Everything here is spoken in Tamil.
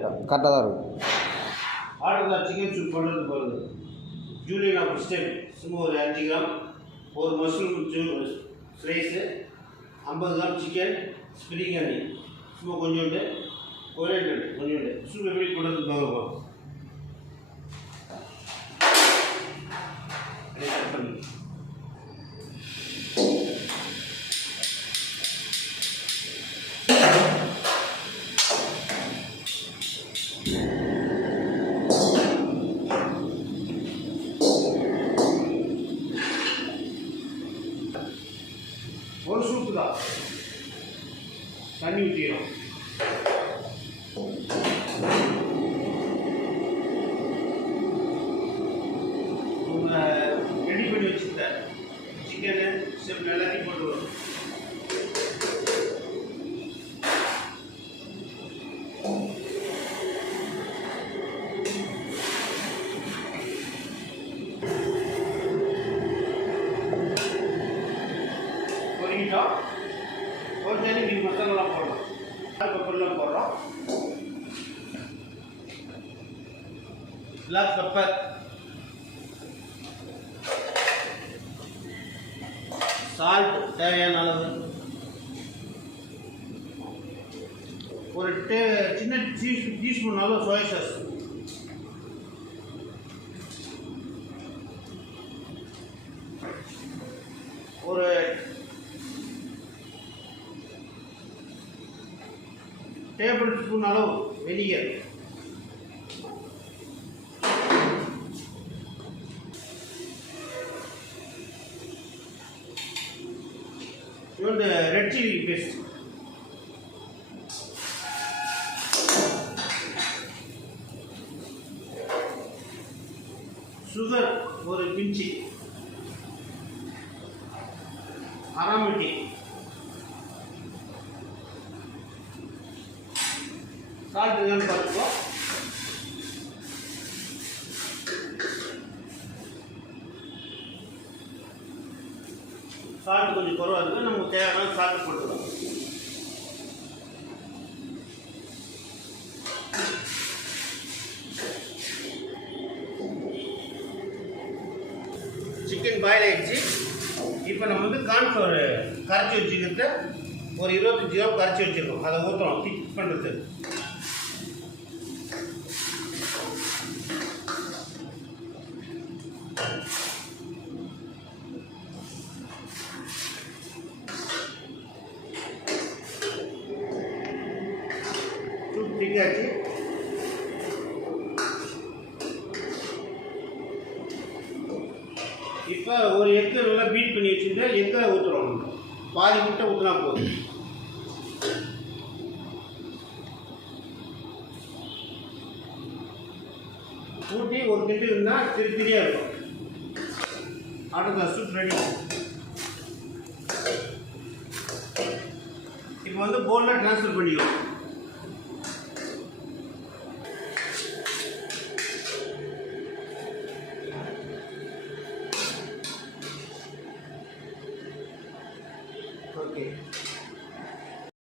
கரெக்டாக தான் இருக்கும். ஆர்டர் தான் சிக்கன் சூப் பண்ணுறது போகிறது. ஜூலியனா ஃபஸ்ட் டைம் சும்மா ஒரு 5 கிராம், ஒரு mushroom slice, 50 gram chicken, spring அணி சும்மா கொஞ்சோண்டு, கொரியண்டர் கொஞ்சோண்டு. சூப் எப்படி பண்ணுறது பார்க்கலாம். கட் பண்ணி ஒரு சூப்பு தான் தண்ணி ஊற்றிடும். ரெடி பண்ணி வச்சுக்கிட்ட சிக்கனு செப் எல்லாத்தையும் போட்டு வரும். ஒரு தண்ணி மசாலாலாம் போடுறோம், பெப்பர்லாம் போடுறோம். பிளாக் பெப்பர், சால்ட் தேவையான அளவு, ஒரு சின்ன டீஸ்பூன் அளவு சோயா சாஸ், ஒரு டேபிள் ஸ்பூன் அளவு வினிகர், இது ரெட் சில்லி பேஸ்ட், சுகர் ஒரு பிஞ்சி, அரைமுட்டி, சால்ட் இருக்கான்னு பார்த்துக்கோ. சால்ட் கொஞ்சம் குறைவாக இருக்குது, நமக்கு தேவையான சால்ட் போட்டுக்கலாம். சிக்கன் பாயில் ஆகிடுச்சு. இப்போ நம்ம வந்து கார்ன்ஃப்ளவர் கரைச்சி வச்சுக்கிட்டு ஒரு 25 கிராம் கரைச்சி வச்சுருக்கோம், அதை ஊற்றுறோம் திக் பண்ணுறது. சூப் திக்காச்சு. இப்போ ஒரு எக்கு நல்லா பீட் பண்ணி வச்சுட்டு எக்கை ஊற்றுறோம். பாதி முட்டை ஊற்றினா போதும். ஊட்டி ஒரு கிண்டு இருந்தால் திருப்தியாக இருக்கும். அடுத்த சூப் ரெடி. இப்போ வந்து பவுலில் ட்ரான்ஸ்ஃபர் பண்ணிடுவோம்.